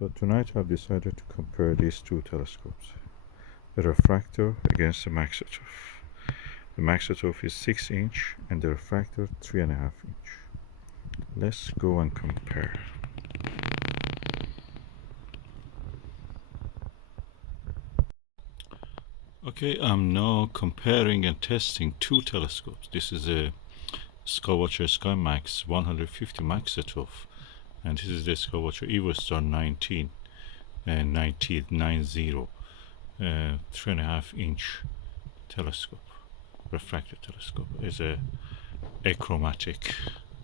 So tonight I've decided to compare these two telescopes, the refractor against the Maksutov. The Maksutov is 6 inch and the refractor 3.5 inch. Let's go and compare. Okay, I'm now comparing and testing two telescopes. This is a Skywatcher Skymax 150 Maksutov, and this is the Skywatcher Evostar 19 and 90 3.5 inch telescope, refractor telescope. Is a achromatic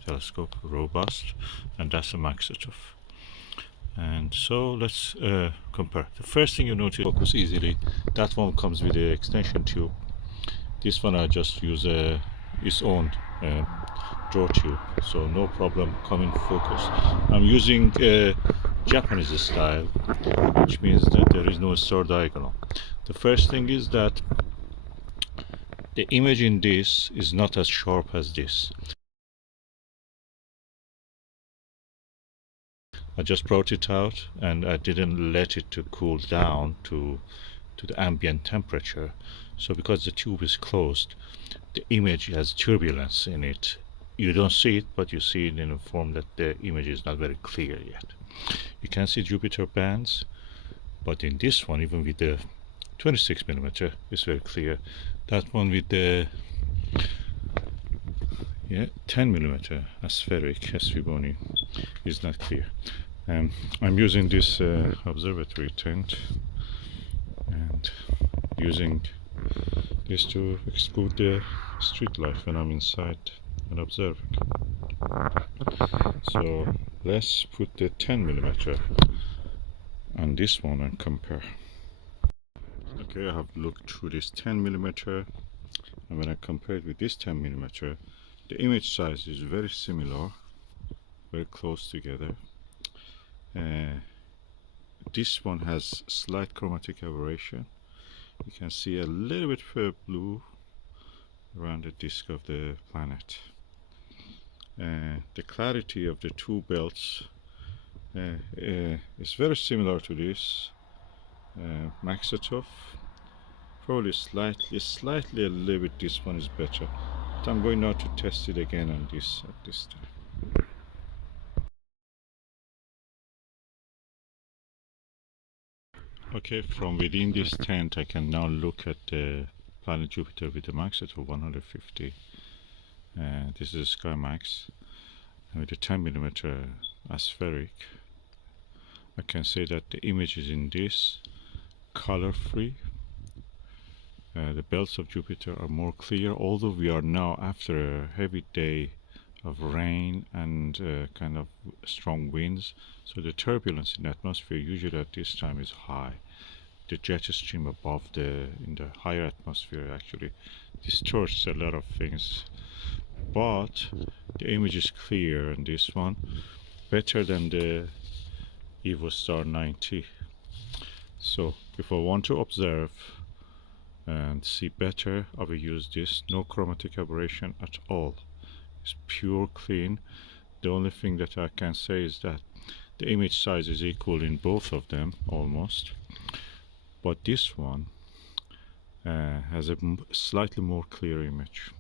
telescope, robust, and that's a Maksutov. And so let's compare. The first thing you notice, focus easily. That one comes with the extension tube. This one I just use its own draw tube, so no problem coming focus. I'm using Japanese style, which means that there is no star diagonal. The first thing is that the image in this is not as sharp as this. I just brought it out and I didn't let it to cool down to the ambient temperature. So because the tube is closed, the image has turbulence in it. You don't see it, but you see it in a form that the image is not very clear yet. You can see Jupiter bands, but in this one, even with the 26mm, it's very clear. That one with the 10mm aspheric SVBony is not clear. I'm using this observatory tent and using this to exclude the street light when I'm inside and observing. So let's put the 10mm on this one and compare. Okay, I have looked through this 10mm, and when I compare it with this 10mm, the image size is very similar, very close together. This one has slight chromatic aberration. You can see a little bit of blue around the disk of the planet. The clarity of the two belts is very similar to this Maksutov. Probably slightly a little bit this one is better. But I'm going now to test it again on this at this time. Okay, from within this tent I can now look at the planet Jupiter with the Maksutov 150. This is a Skymax, and with a 10mm aspheric I can say that the image is in this color free. The belts of Jupiter are more clear, although we are now after a heavy day of rain and kind of strong winds, so the turbulence in the atmosphere usually at this time is high. The jet stream above in the higher atmosphere actually distorts a lot of things, but the image is clear in this one, better than the Evostar 90. So if I want to observe and see better, I will use this. No chromatic aberration at all. It's pure clean. The only thing that I can say is that the image size is equal in both of them almost, but this one has a slightly more clear image.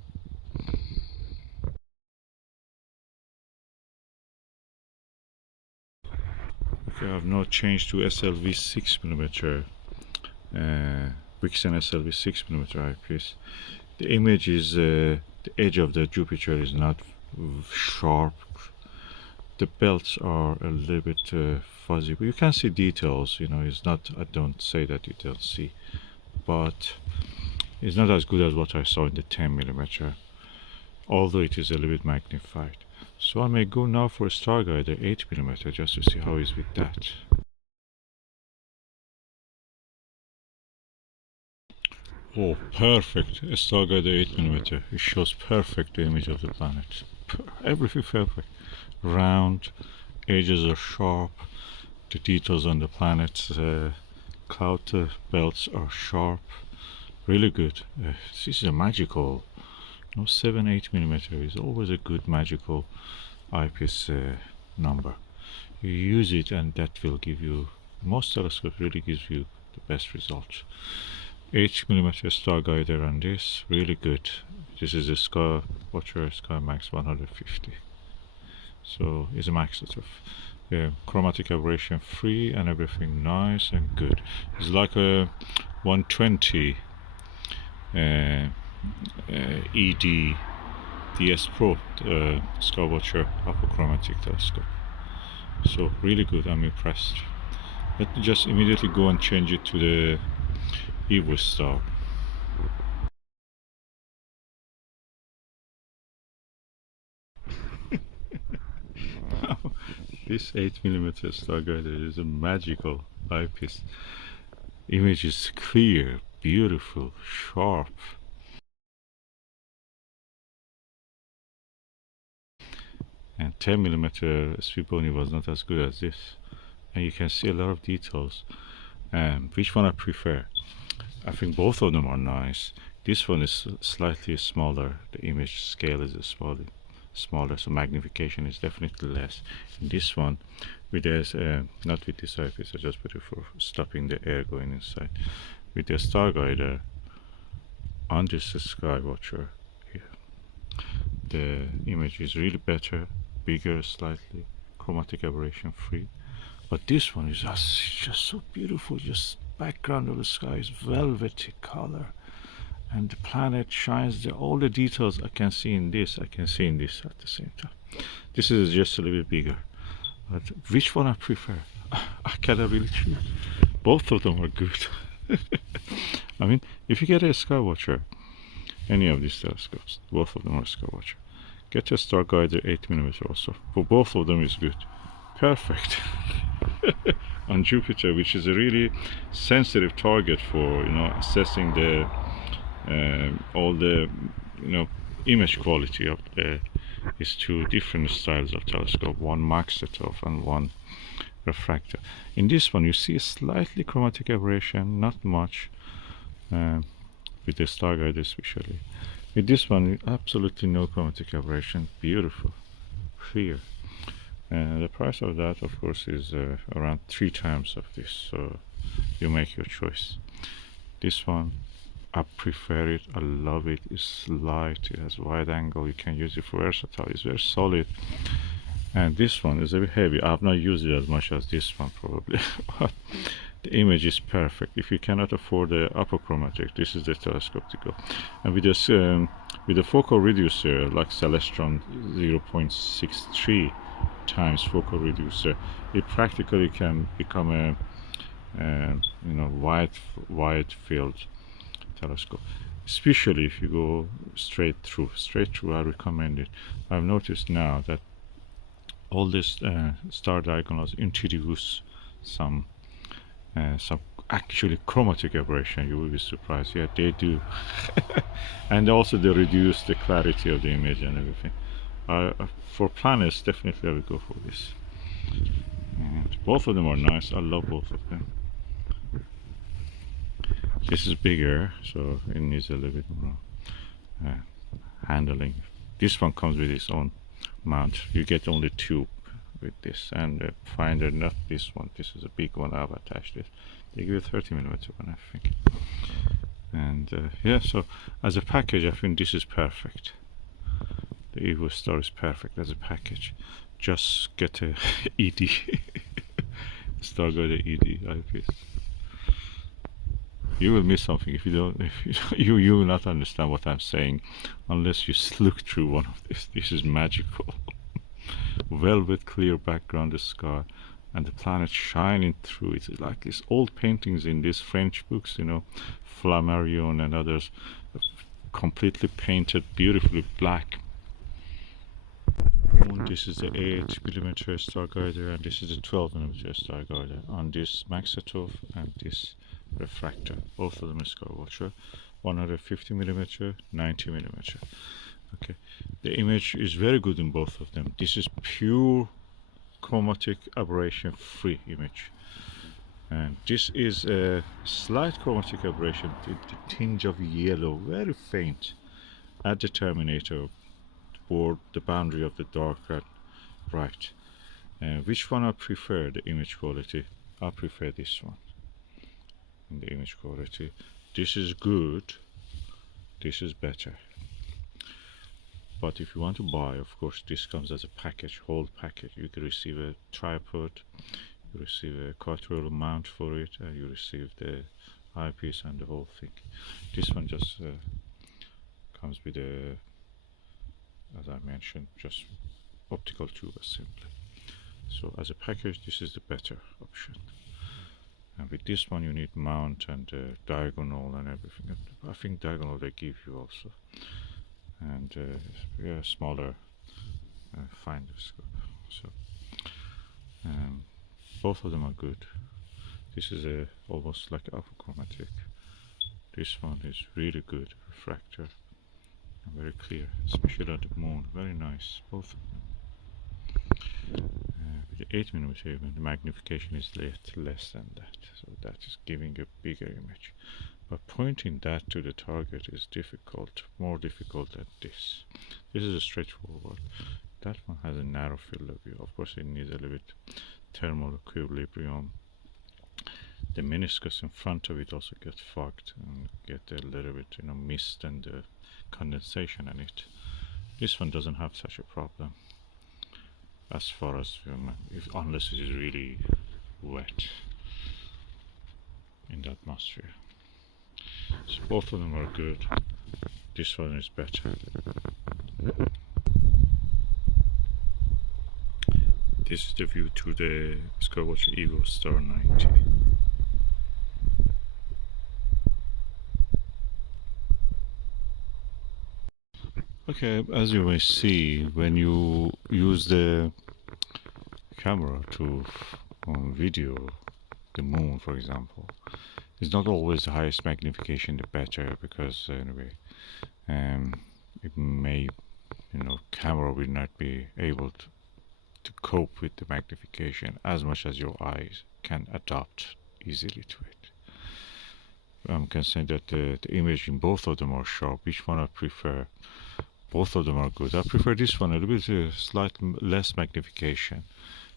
Okay, I have now changed to SLV 6mm, Vixen SLV 6mm eyepiece. The image is the edge of the Jupiter is not sharp. The belts are a little bit fuzzy, but you can see details. You know, it's not. I don't say that you don't see, but it's not as good as what I saw in the 10mm, although it is a little bit magnified. So I may go now for a Starguider 8mm just to see how it is with that. Oh, perfect! A Starguider 8mm. It shows perfect the image of the planet. Everything perfect. Round, edges are sharp. The details on the planet's cloud belts are sharp. Really good. This is a magical. 7-8mm is always a good magical eyepiece number. You use it and that will give you, most telescopes really gives you the best results. 8mm Starguider on this, really good. This is a Skywatcher Skymax 150. So it's a Maksutov. Yeah, chromatic aberration free and everything nice and good. It's like a 120 ED DS Pro Skywatcher Achromatic telescope. So really good, I'm impressed. Let me just immediately go and change it to the Evostar. This 8mm Starguider is a magical eyepiece. Image is clear, beautiful, sharp. And 10mm SVBony was not as good as this. And you can see a lot of details. Which one I prefer? I think both of them are nice. This one is slightly smaller. The image scale is smaller, so magnification is definitely less. In this one, with this, not with this eyepiece, I just put it for stopping the air going inside. With the Starguider on this Skywatcher here, the image is really better, bigger slightly, chromatic aberration free. But this one is just so beautiful. Just background of the sky is velvety color, and the planet shines. All the details I can see in this, I can see in this at the same time. This is just a little bit bigger. But which one I prefer? I cannot really choose. Both of them are good. I mean, if you get a Skywatcher, any of these telescopes, both of them are Skywatcher. Get a Starguider 8mm also. For both of them is good. Perfect. On Jupiter, which is a really sensitive target for assessing the all the image quality of these two different styles of telescope, one Maksutov and one refractor. In this one you see a slightly chromatic aberration, not much, with the Starguider especially. With this one absolutely no chromatic aberration, beautiful, clear. The price of that of course is around 3 times of this, so you make your choice. This one I prefer it, I love it. It's light, it has wide angle, you can use it for versatile, it's very solid. And this one is a bit heavy. I have not used it as much as this one probably, but the image is perfect. If you cannot afford the apochromatic, this is the telescope to go. And with this with the focal reducer like Celestron 0.63 times focal reducer, it practically can become a wide field telescope, especially if you go straight through. I recommend it. I've noticed now that all these star diagonals introduce some actually chromatic aberration. You will be surprised. Yeah, they do. And also they reduce the clarity of the image and everything. For planets, definitely I will go for this. And both of them are nice. I love both of them. This is bigger, so it needs a little bit more handling. This one comes with its own mount. You get only 2 with this, and the finder, not this one. This is a big one. I've attached it. They give you a 30mm one, I think. And yeah, so as a package, I think this is perfect. The Evostar is perfect as a package. Just get a ED, Starguider ED eyepiece. You will miss something if you don't. You will not understand what I'm saying unless you look through one of these. This is magical. Velvet clear background, the sky, and the planet shining through. It's like these old paintings in these French books, Flammarion and others, completely painted, beautifully black. And this is the 8mm Starguider, and this is the 12mm Starguider on this Maksutov and this refractor. Both of them are Skywatcher, 150mm, 90mm. Okay, the image is very good in both of them. This is pure chromatic aberration free image, and this is a slight chromatic aberration, the tinge of yellow, very faint at the terminator, or the boundary of the dark and bright. Which one I prefer, the image quality? I prefer this one in the image quality. This is good, this is better. But if you want to buy, of course, this comes as a package, whole package. You can receive a tripod, you receive a quadruple mount for it, and you receive the eyepiece and the whole thing. This one just comes with a, as I mentioned, just optical tube assembly. So as a package, this is the better option. And with this one, you need mount and diagonal and everything. I think diagonal they give you also. And yeah, smaller finder scope. So both of them are good. This is almost like achromatic. This one is really good refractor and very clear, especially at the moon. Very nice, both of them. With the 8mm, the magnification is less than that, so that is giving a bigger image. But pointing that to the target is difficult, more difficult than this. This is a straightforward. That one has a narrow field of view. Of course, it needs a little bit thermal equilibrium. The meniscus in front of it also gets fogged and get a little bit, mist and condensation in it. This one doesn't have such a problem, as far as unless it is really wet in the atmosphere. So both of them are good. This one is better. This is the view to the Skywatcher Evostar 90. Okay, as you may see, when you use the camera to video the moon, for example, it's not always the highest magnification the better, because anyway, it may, camera will not be able to cope with the magnification as much as your eyes can adapt easily to it. I can say that the image in both of them are sharp. Which one I prefer? Both of them are good. I prefer this one a little bit slightly less magnification.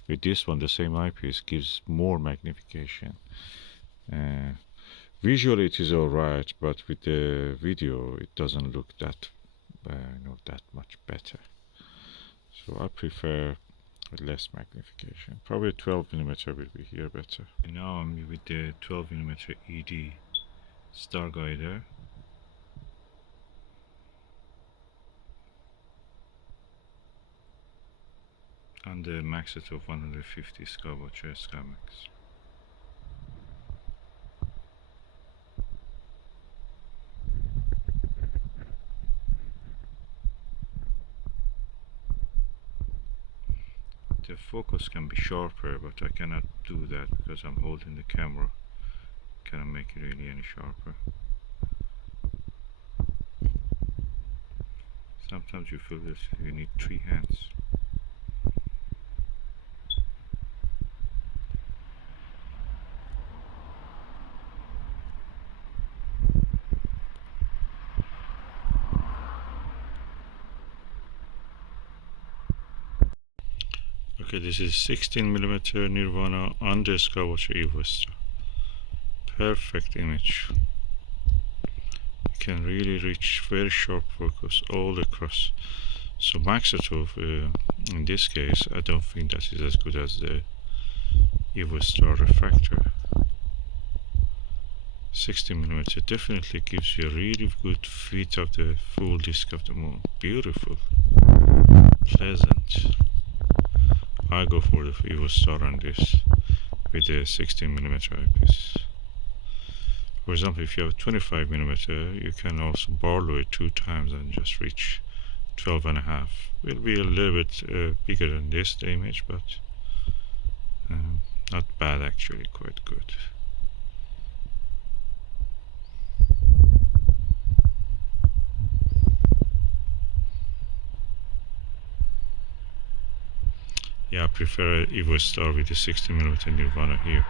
With this one, the same eyepiece gives more magnification. Visually it is alright, but with the video it doesn't look that that much better. So I prefer less magnification. Probably 12mm will be here better. And now I'm with the 12mm ED Starguider. And the Maksutov 150 Skywatcher Skymax. The focus can be sharper, but I cannot do that because I'm holding the camera. Cannot make it really any sharper. Sometimes you feel that you need 3 hands. Okay, this is 16mm Nirvana on the Skywatcher Evostar. Perfect image. You can really reach very sharp focus all across. So Maksutov, in this case, I don't think that is as good as the Evostar refractor. 16mm definitely gives you a really good fit of the full disk of the moon. Beautiful, pleasant. I go for the Evostar on this with the 16mm eyepiece. For example, if you have 25mm, you can also borrow it 2 times and just reach 12.5. Will be a little bit bigger than this, the image, but not bad actually, quite good. Yeah, I prefer Evostar with the 16mm Nirvana here.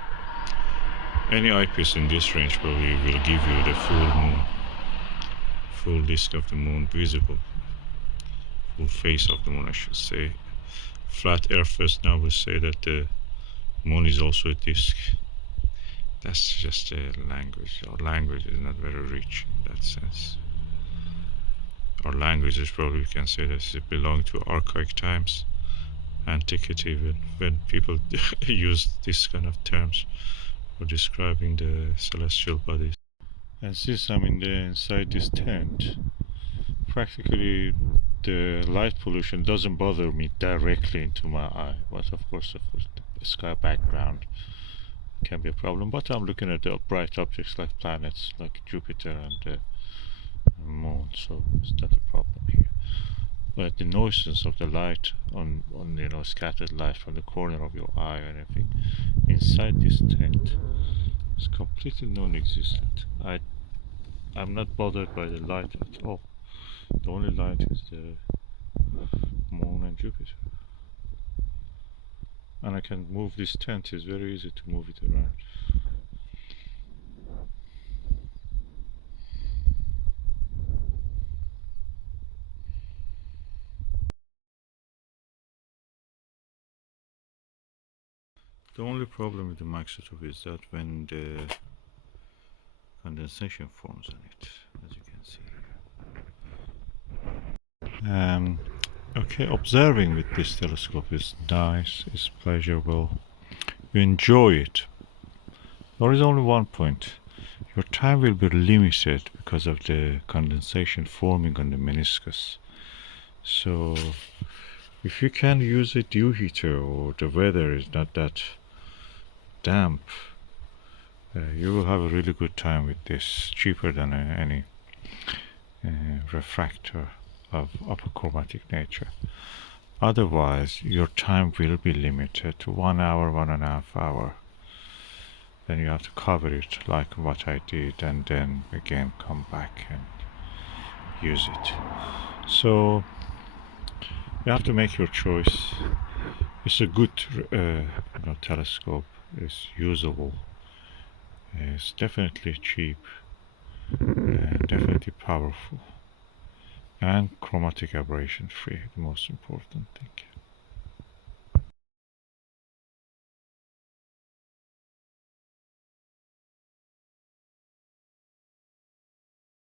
Any eyepiece in this range probably will give you the full moon, full disk of the moon visible, full face of the moon I should say, flat earthers now will say that the moon is also a disk. That's just a language. Our language is not very rich in that sense. Our language is probably, we can say that it belongs to archaic times, antiquity, when people use this kind of terms for describing the celestial bodies. And since I'm inside this tent, practically the light pollution doesn't bother me directly into my eye, but of course the sky background can be a problem. But I'm looking at the bright objects like planets, like Jupiter and the moon, so it's not a problem here. But the nuisance of the light on scattered light from the corner of your eye or anything inside this tent is completely non-existent. I'm not bothered by the light at all. The only light is the moon and Jupiter. And I can move this tent, it's very easy to move it around. The only problem with the Maksutov is that when the condensation forms on it, as you can see. Okay, observing with this telescope is nice, is pleasurable. You enjoy it. There is only one point. Your time will be limited because of the condensation forming on the meniscus. So, if you can use a dew heater or the weather is not that damp, you will have a really good time with this, cheaper than any refractor of achromatic nature. Otherwise, your time will be limited to 1 hour, 1.5 hours. Then you have to cover it like what I did, and then again come back and use it. So you have to make your choice. It's a good telescope. It's usable. It's definitely cheap, definitely powerful, and chromatic aberration free, the most important thing.